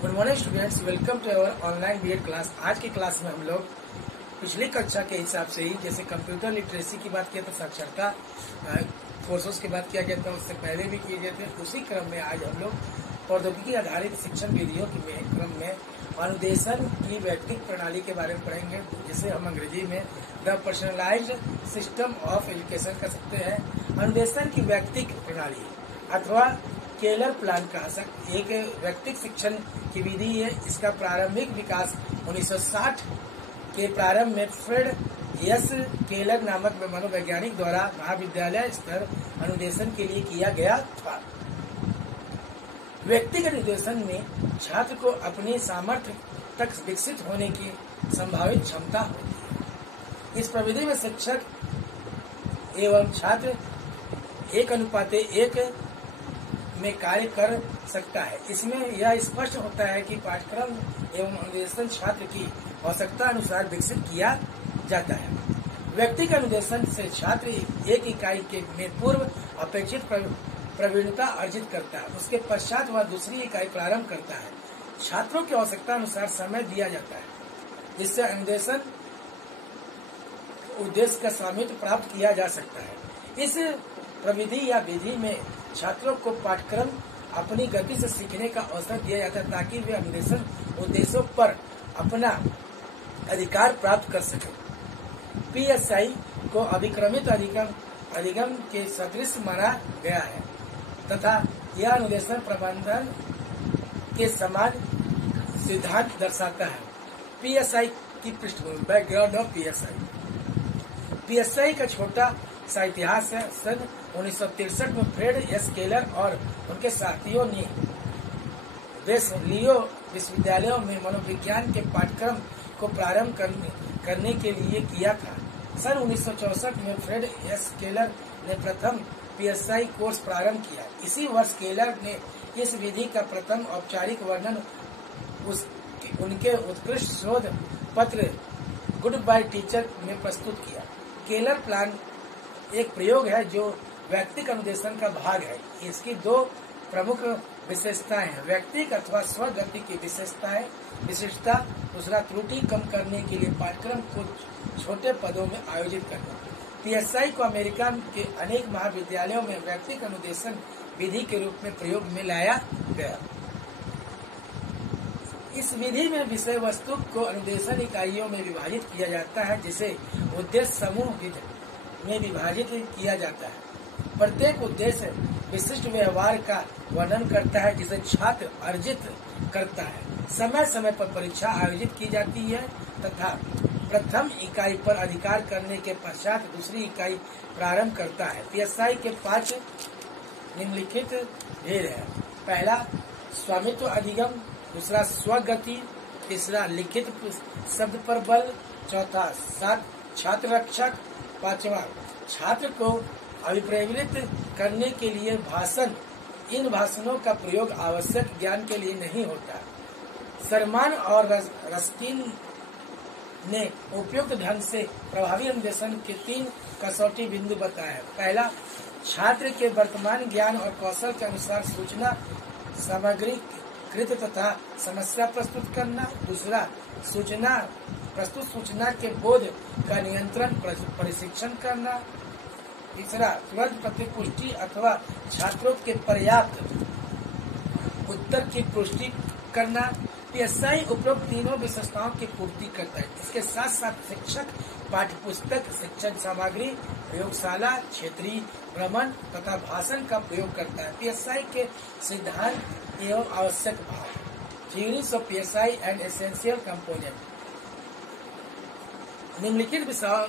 Good morning students, welcome to our online BEd class. आज की class में हम लोग पिछली कक्षा के हिसाब से ही जैसे कंप्यूटर लिटरेसी की बात किया था, साक्षरता कोर्सेज की बात किया गया था, उससे पहले भी किए गए थे। उसी क्रम में आज हम लोग प्रौद्योगिकी आधारित शिक्षण विधियों के क्रम में अनुदेशन की वैयक्तिक प्रणाली के बारे में पढ़ेंगे, जिसे हम अंग्रेजी में the personalised system of education कह सकते हैं। अनुदेशन की वैयक्तिक प्रणाली अथवा केलर प्लान का एक वैयक्तिक शिक्षण की विधि है। इसका प्रारंभिक विकास 1960 के प्रारंभ में फ्रेड एस केलर नामक मनोवैज्ञानिक द्वारा महाविद्यालय स्तर अनुदेशन के लिए किया गया था। व्यक्तिगत अनुदेशन में छात्र को अपनी सामर्थ्य तक विकसित होने की संभावित क्षमता होती है। इस प्रविधि में शिक्षक एवं छात्र 1:1 में कार्य कर सकता है। इसमें यह स्पष्ट होता है कि पाठ्यक्रम एवं अनुदेशन छात्र की आवश्यकता अनुसार विकसित किया जाता है। व्यक्तिगत अनुदेशन से छात्र एक इकाई के में पूर्व अपेक्षित प्रवीणता अर्जित करता है। उसके पश्चात वह दूसरी इकाई प्रारंभ करता है। छात्रों की आवश्यकता अनुसार समय दिया जाता है, जिससे अनुदेशन उद्देश्य का स्वामित्व प्राप्त किया जा सकता है। इस प्रविधि या विधि में छात्रों को पाठ्यक्रम अपनी गति से सीखने का अवसर दिया जाता है, ताकि वे अनुदेशन उद्देश्यों पर अपना अधिकार प्राप्त कर सके। पीएसआई को अभिक्रमित अधिगम के सदृश माना गया है तथा यह अनुदेशन प्रबंधन के समान सिद्धांत दर्शाता है। पीएसआई की पृष्ठभूमि, बैकग्राउंड ऑफ पीएसआई का छोटा सा इतिहास है। सन 1963 में फ्रेड एस केलर और उनके साथियों ने लियो विश्वविद्यालयों में मनोविज्ञान के पाठ्यक्रम को प्रारंभ करने के लिए किया था। सन 1964 में फ्रेड एस केलर ने प्रथम पीएसआई कोर्स प्रारंभ किया। इसी वर्ष केलर ने इस विधि का प्रथम औपचारिक वर्णन उनके उत्कृष्ट शोध पत्र गुड बाय टीचर में प्रस्तुत किया। केलर प्लान एक प्रयोग है जो व्यक्तिगत अनुदेशन का भाग है। इसकी दो प्रमुख विशेषताएं हैं: व्यक्तिगत अथवा स्वगति की विशेषता, दूसरा त्रुटि कम करने के लिए पाठ्यक्रम को छोटे पदों में आयोजित करना। पीएसआई को अमेरिका के अनेक महाविद्यालयों में व्यक्तिगत अनुदेशन विधि के रूप में प्रयोग में लाया गया। इस विधि में विषय वस्तु को अनुदेशन इकाइयों में विभाजित किया जाता है, जिसे उद्देश्य समूह में विभाजित किया जाता है। प्रत्येक उद्देश्य विशिष्ट व्यवहार का वर्णन करता है, जिसे छात्र अर्जित करता है। समय समय पर परीक्षा आयोजित की जाती है तथा प्रथम इकाई पर अधिकार करने के पश्चात दूसरी इकाई प्रारंभ करता है। पीएसआई के 5 निम्नलिखित भेद है: पहला स्वामित्व अधिगम, दूसरा स्वगति, तीसरा लिखित शब्द पर बल, चौथा छात्र रक्षक, पांचवा छात्र को अभिप्रेरित करने के लिए भाषण। इन भाषणों का प्रयोग आवश्यक ज्ञान के लिए नहीं होता। शर्मान और रस्किन ने उपयुक्त ढंग से प्रभावी अनुदेशन के 3 कसौटी बिंदु बताए। पहला, छात्र के वर्तमान ज्ञान और कौशल के अनुसार सूचना सामग्री कृत तथा समस्या प्रस्तुत करना। दूसरा, प्रस्तुत सूचना के बोध का नियंत्रण प्रशिक्षण करना। तीसरा, तुरंत प्रतिपुष्टि अथवा छात्रों के पर्याप्त उत्तर की पुष्टि करना। पीएसआई उपरोक्त तीनों विशेषताओं की पूर्ति करता है। इसके साथ साथ शिक्षक पाठ्यपुस्तक, शिक्षण सामग्री, प्रयोगशाला, क्षेत्रीय भ्रमण तथा भाषण का प्रयोग करता है। पीएसआई के सिद्धांत एवं आवश्यक भाग, theories of PSI and essential component. निम्नलिखित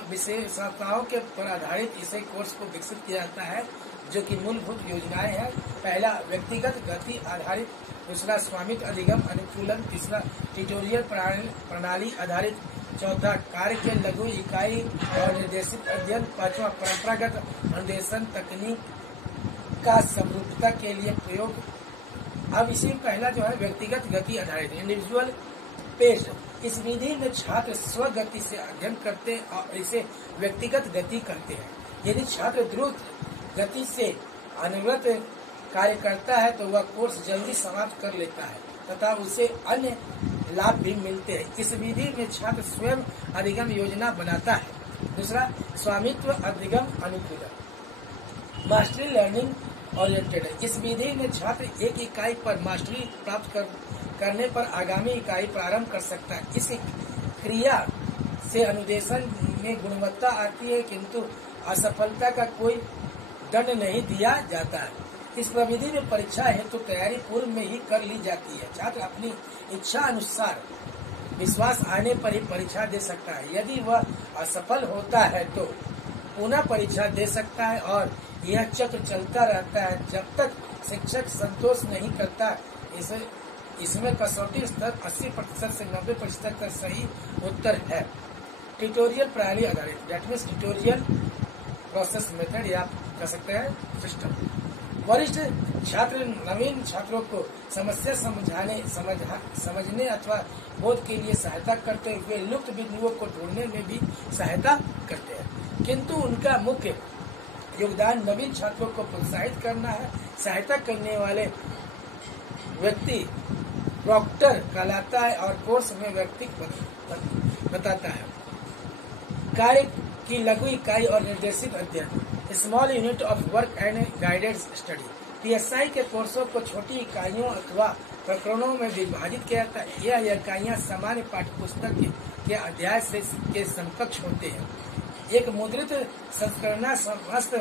विशेषताओं के पर आधारित इसे कोर्स को विकसित किया जाता है, जो कि मूलभूत योजनाएं हैं। पहला, व्यक्तिगत गति आधारित, दूसरा स्वामित्व अधिगम अनुकूलन, तीसरा ट्यूटोरियल प्रणाली आधारित, चौथा कार्य के लघु इकाई और निर्देशित अध्ययन, पांचवा परंपरागत अनुदेशन तकनीक का समरूपता के लिए प्रयोग। अब इसी पहला जो है व्यक्तिगत गति आधारित, इंडिविजुअल पेस्ड। इस विधि में छात्र स्वगति से अध्ययन करते हैं और इसे व्यक्तिगत गति कहते हैं। यदि छात्र द्रुत गति से अनवरत कार्य करता है तो वह कोर्स जल्दी समाप्त कर लेता है तथा उसे अन्य लाभ भी मिलते हैं। इस विधि में छात्र स्वयं अधिगम योजना बनाता है। दूसरा, स्वामित्व अधिगम अनुकूलन, मास्टरी लर्निंग ओरिएंटेड। इस विधि में छात्र एक इकाई पर मास्टरी प्राप्त करने पर आगामी इकाई प्रारंभ कर सकता है। इस क्रिया से अनुदेशन में गुणवत्ता आती है, किंतु असफलता का कोई दंड नहीं दिया जाता है। इस प्रविधि में परीक्षा हेतु तैयारी पूर्व में ही कर ली जाती है। छात्र अपनी इच्छा अनुसार विश्वास आने पर ही परीक्षा दे सकता है। यदि वह असफल होता है तो पुनः परीक्षा दे सकता है और यह चक्र चलता रहता है जब तक शिक्षक संतोष नहीं करता। इसमें कसौटी स्तर 80% से 90% का सही उत्तर है। ट्यूटोरियल प्रणाली आधारित, that means tutorial process method या कह सकते हैं सिस्टम। वरिष्ठ छात्र नवीन छात्रों को समस्या समझने अथवा बोध के लिए सहायता करते हुए लुप्त बिंदुओं को ढूंढने में भी सहायता करते हैं, किंतु उनका मुख्य योगदान नवीन छात्रों को प्रोत्साहित करना है। सहायता करने वाले व्यक्ति प्रॉक्टर कहलाता है और कोर्स में व्यक्ति बताता है। कार्य की लघु इकाई और निर्देशित अध्ययन, small unit of work and guided study. PSI के कोर्सों को छोटी इकाइयों अथवा प्रकरणों में विभाजित किया जाता है। यह इकाइयां सामान्य पाठ्यपुस्तक के अध्याय के समकक्ष होते हैं। एक मुद्रित संस्करण समस्त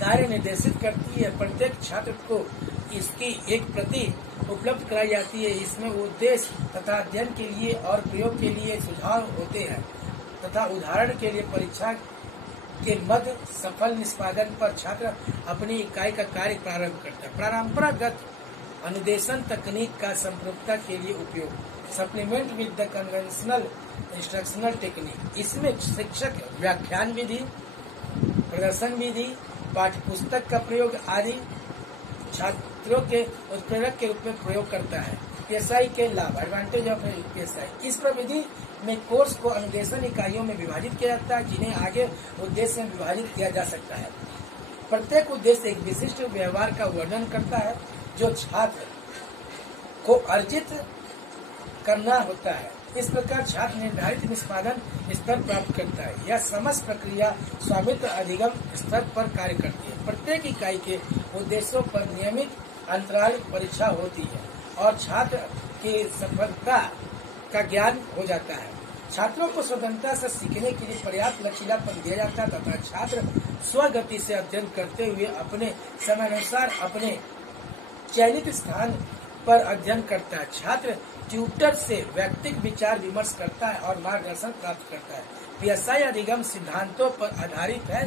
कार्य निर्देशित करती है। प्रत्येक छात्र को इसकी एक प्रति उपलब्ध कराई जाती है। इसमें उद्देश्य तथा अध्ययन के लिए और प्रयोग के लिए सुझाव होते हैं तथा उदाहरण के लिए परीक्षा के मध्य सफल निष्पादन पर छात्र अपनी इकाई का कार्य प्रारंभ करता है। परंपरागत अनुदेशन तकनीक का संप्रभुता के लिए उपयोग, supplement with the conventional instructional technique. इसमें शिक्षक व्याख्यान विधि, प्रदर्शन विधि, पाठ्यपुस्तक का प्रयोग आदि छात्रों के उत्प्रेरक के रूप में प्रयोग करता है। पीएसआई के लाभ, एडवांटेज ऑफ पीएसआई। इस प्रविधि में कोर्स को अनुदेशन इकाइयों में विभाजित किया जाता है, जिन्हें आगे उद्देश्य में विभाजित किया जा सकता है। प्रत्येक उद्देश्य एक विशिष्ट व्यवहार का वर्णन करता है जो छात्र को अर्जित करना होता है। इस प्रकार छात्र निर्धारित निष्पादन स्तर प्राप्त करता है। यह समस्त प्रक्रिया स्वामित्व अधिगम स्तर पर कार्य करती है। प्रत्येक इकाई के उद्देश्यों पर नियमित अंतराल परीक्षा होती है और छात्र की सफलता का ज्ञान हो जाता है। छात्रों को स्वतंत्रता से सीखने के लिए पर्याप्त लचीलापन दिया जाता है तथा छात्र स्वगति से अध्ययन करते हुए अपने समयानुसार अपने चयनित स्थान पर अध्ययन करता है। छात्र ट्यूटर से व्यक्तिगत विचार विमर्श करता है और मार्गदर्शन प्राप्त करता है। पीएसआई अधिगम सिद्धांतों पर आधारित है,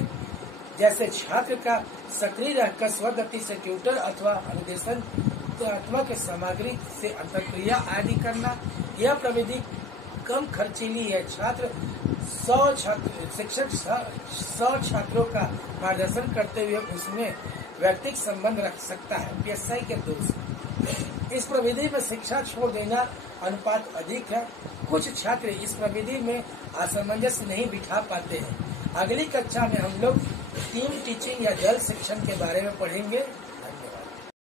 जैसे छात्र का सक्रिय रहकर स्वगति से ट्यूटर अथवा अनुदेशात्मक सामग्री से अंतरक्रिया आदि करना। यह प्रविधि कम खर्चीली है। शिक्षक 100 छात्रों का मार्गदर्शन करते हुए उसमें व्यक्तिगत संबंध रख सकता है। पीएसआई के दोष, इस प्रविधि में शिक्षा छोड़ देना अनुपात अधिक है। कुछ छात्र इस प्रविधि में असमंजस नहीं बिठा पाते हैं। अगली कक्षा में हम लोग टीम टीचिंग या जल शिक्षण के बारे में पढ़ेंगे।